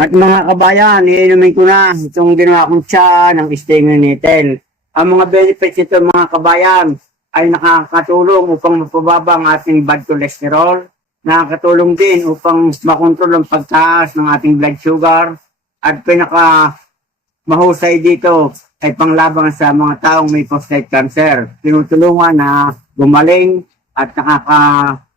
At mga kabayan, iinumin ko na itong ginawa kong tsa ng Stinger Nitel. Ang mga benefits nito mga kabayan ay nakakatulong upang mapababa ang ating bad cholesterol. Nakakatulong din upang makontrol ang pagtaas ng ating blood sugar. At pinaka mahusay dito ay panglaban sa mga taong may prostate cancer. Tinutulungan na gumaling at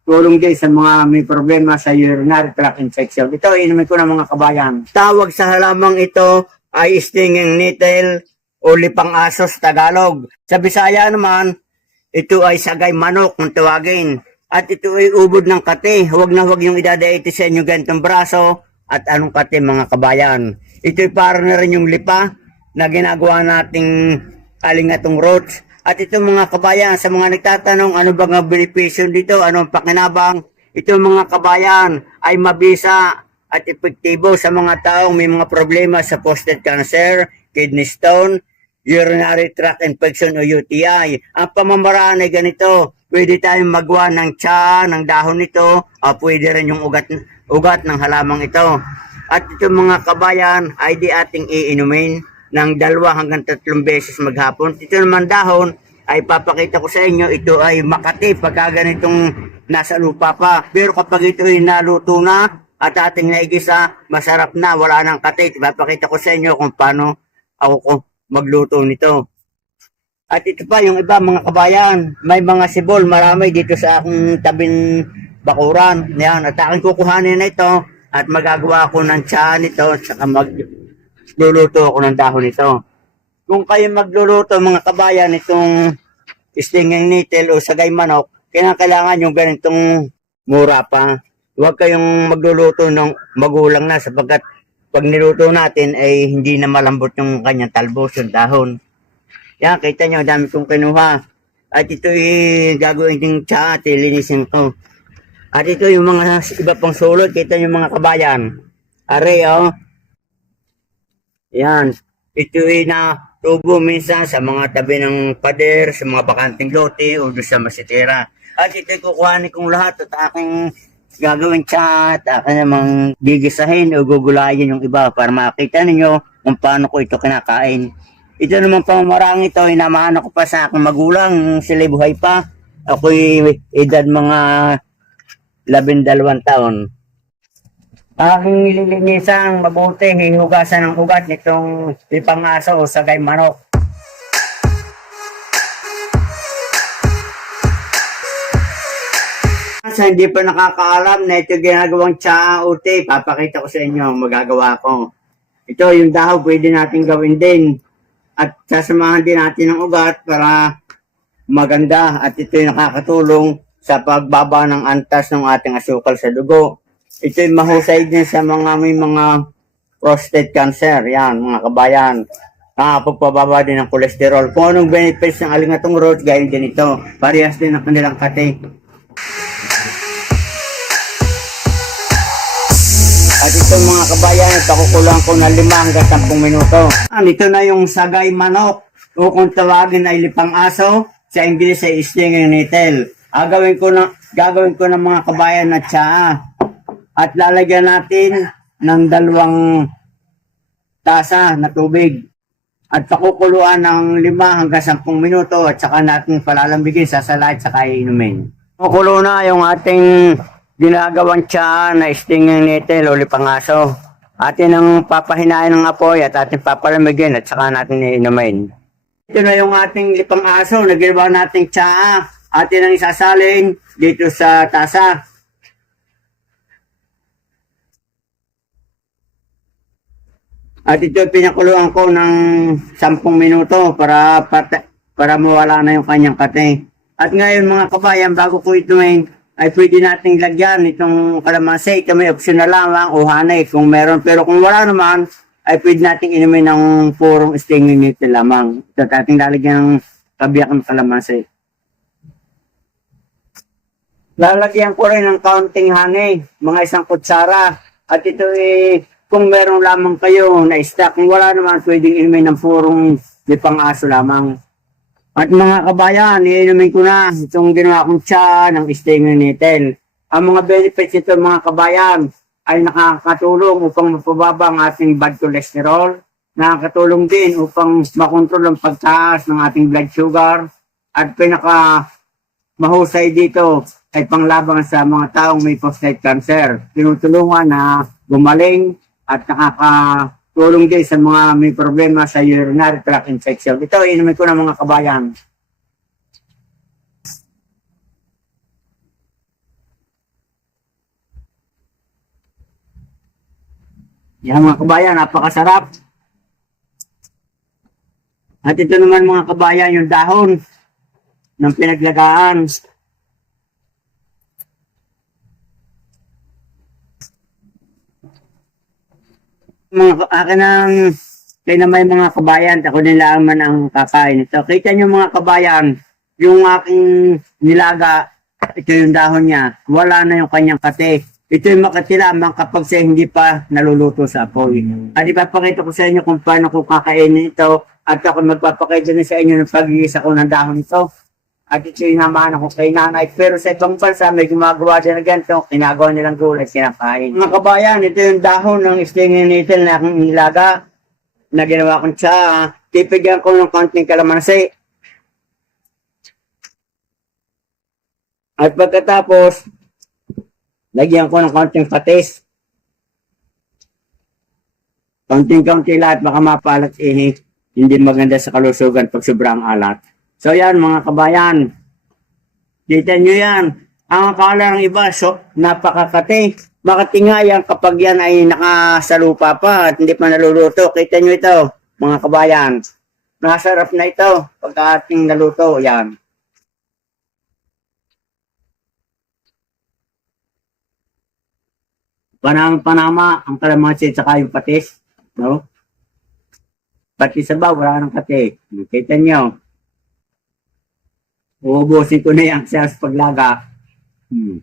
nakakatulong din sa mga may problema sa urinary tract infection. Ito, inumin ko ng mga kabayan. Tawag sa halamang ito ay stinging nettle o lipang asos Tagalog. Sa Bisaya naman, ito ay sagay manok kung tawagin. At ito ay ubod ng kate. Huwag na huwag yung idadaiti sa inyo ganitong braso at anong kate mga kabayan. Ito ay para na rin yung lipa na ginagawa nating alingatong roots. At ito mga kabayan, sa mga nagtatanong ano ba ang benepisyo dito, ano ang pakinabang, ito mga kabayan ay mabisa at epektibo sa mga taong may mga problema sa prostate cancer, kidney stone, urinary tract infection o UTI. Ang pamamaraan ay ganito, pwede tayong magawa ng tsa, ng dahon nito, o pwede rin yung ugat, ugat ng halamang ito. At ito mga kabayan ay di ating iinumin ng dalawa hanggang tatlong beses maghapon. Ito naman dahon ay papakita ko sa inyo, ito ay makati pagka ganitong nasa lupa pa. Pero kapag ito ay naluto na at ating naigisa, masarap na, wala nang kati. Papakita ko sa inyo kung paano ako ko magluto nito. At ito pa yung iba mga kabayan, may mga sibol, marami dito sa aking tabing bakuran. Yan, at aking kukuhanin na ito at magagawa ko ng tsa nito at saka magluluto ako ng dahon nito. Kung kayo magluluto mga kabayan itong stinging nettle o sagay manok, kailangan yung ganitong mura pa. Huwag kayong magluluto ng magulang na sapagkat pag niluto natin ay hindi na malambot yung kanyang talbos, yung dahon. Yan, kita nyo, dami kong kinuha. At ito ay gagawin din tsa at ilinisin ko. At ito yung mga iba pang sulot, kita nyo mga kabayan. Are, oh. Yan. Ito ay na tubo minsan sa mga tabi ng pader, sa mga bakanting lote o doon sa masitira. At ito kukuhanin kong lahat at aking gagawin chat, aking namang gigisahin o gugulayin yung iba para makita ninyo kung paano ko ito kinakain. Ito naman pamamarang ito, inamahan ako pa sa aking magulang, sila buhay pa. Ako'y edad mga labindalawang taon. Aking nililinisang mabuti, hihugasan ng ugat nitong ipangaso o sagay manok. Sa hindi pa nakakaalam na ito ginagawang tsaa uti, papakita ko sa inyo ang magagawa ko. Ito yung dahon pwede natin gawin din. At sasamahan din natin ng ugat para maganda at ito yung nakakatulong sa pagbaba ng antas ng ating asukal sa dugo. Ito yung mahusay din sa mga may mga prostate cancer. Yan, mga kabayan. Nakakapagpababa din ng kolesterol. Kung anong benefits ng alingatong roots, gaya din ito. Parehas din ang kanilang kate. At ito mga kabayan, pakukulang ko na 5 hanggang 10 minuto. Ito na yung sagay manok o kung tawagin ay lipang aso, sa Ingles ay stinging nettle. Gagawin ko na gagawin ko ng mga kabayan na tsaa. At lalagyan natin ng dalawang tasa na tubig. At pakukuluan ng 5 hanggang 10 minuto at saka natin palalambigin sa salat saka inumin. Kukulo na yung ating ginagawang tsa na stinging nettle o lipangaso. Atin ang papahinain ng apoy at atin papalamigin at saka natin iinumin. Ito na yung ating lipang aso na ginawa nating tsaa. Atin ang isasalin dito sa tasa. At ito pinakuluan ko ng 10 minuto para para, para mawala na yung kanyang kate. At ngayon mga kabayan, bago ko ito ay, ay pwede nating lagyan itong kalamansi. Ito may optional lamang o hanay kung meron. Pero kung wala naman, ay pwede nating inumin ng purong stinging nito lamang. Ito ating lalagyan ng kabiyak ng kalamansi. Lalagyan ko rin ng kaunting honey, mga isang kutsara. At ito eh, kung meron lamang kayo na stock, kung wala naman, pwedeng inumin ng purong lipang aso lamang. At mga kabayan, iinumin ko na itong ginawa kong tsa ng stinging nettle. Ang mga benefits nito mga kabayan ay nakakatulong upang mapababa ang ating bad cholesterol. Nakakatulong din upang makontrol ang pagtaas ng ating blood sugar. At pinaka mahusay dito ay panglaban sa mga taong may prostate cancer. Tinutulungan na gumaling at nakakatulong din sa mga may problema sa urinary tract infection. Ito, inumin ko ng mga kabayan. Yan mga kabayan, napakasarap. At ito naman mga kabayan, yung dahon ng pinaglagaan. Mga akin ang kaya naman mga kabayan, ako din lang man ang kakain ito. Kita nyo mga kabayan, yung aking nilaga, ito yung dahon niya, wala na yung kanyang kate. Ito yung makati lamang kapag siya hindi pa naluluto sa apoy. At ipapakita ko sa inyo kung paano ko kakainin ito at ako magpapakita na sa inyo ng pag-iisa ko ng dahon ito. At ito yung naman ako kay nanay. Pero sa ibang bansa, may gumagawa din na ganito. Kinagawa nilang gulay, kinakain. Mga kabayan, ito yung dahon ng stinging needle na aking nilaga na ginawa kong tsa. Pipigyan ko ng konting kalamansi. At pagkatapos, lagyan ko ng konting patis. Konting-konti lahat, baka mapalat ihi. Hindi maganda sa kalusugan pag sobrang alat. So yan mga kabayan. Kita nyo yan. Ang akala ng iba, so, napakakati. Makati nga yan kapag yan ay nakasalupa pa at hindi pa naluluto. Kita nyo ito, mga kabayan. Masarap na ito pag ating naluto. Yan. Panama-panama ang kalamansi at saka patis. No? Pati sa ba, wala nang kate. Kita nyo. Uubusin ko na yan sa paglaga. Hmm.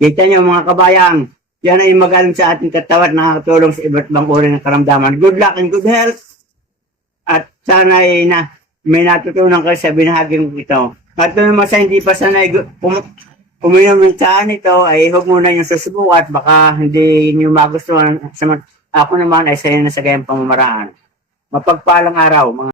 Kita nyo mga kabayan, yan ay magaling sa ating katawan, nakakatulong sa iba't ibang uri ng karamdaman. Good luck and good health. At sana ay na, may natutunan kayo sa binahaging ito. At kung naman sa hindi pa sanay um, uminom ng ito, ay huwag muna yung susubukan at baka hindi nyo magustuhan. Sa, ako naman ay sa'yo na sa gayang pamamaraan. Mapagpalang araw, mga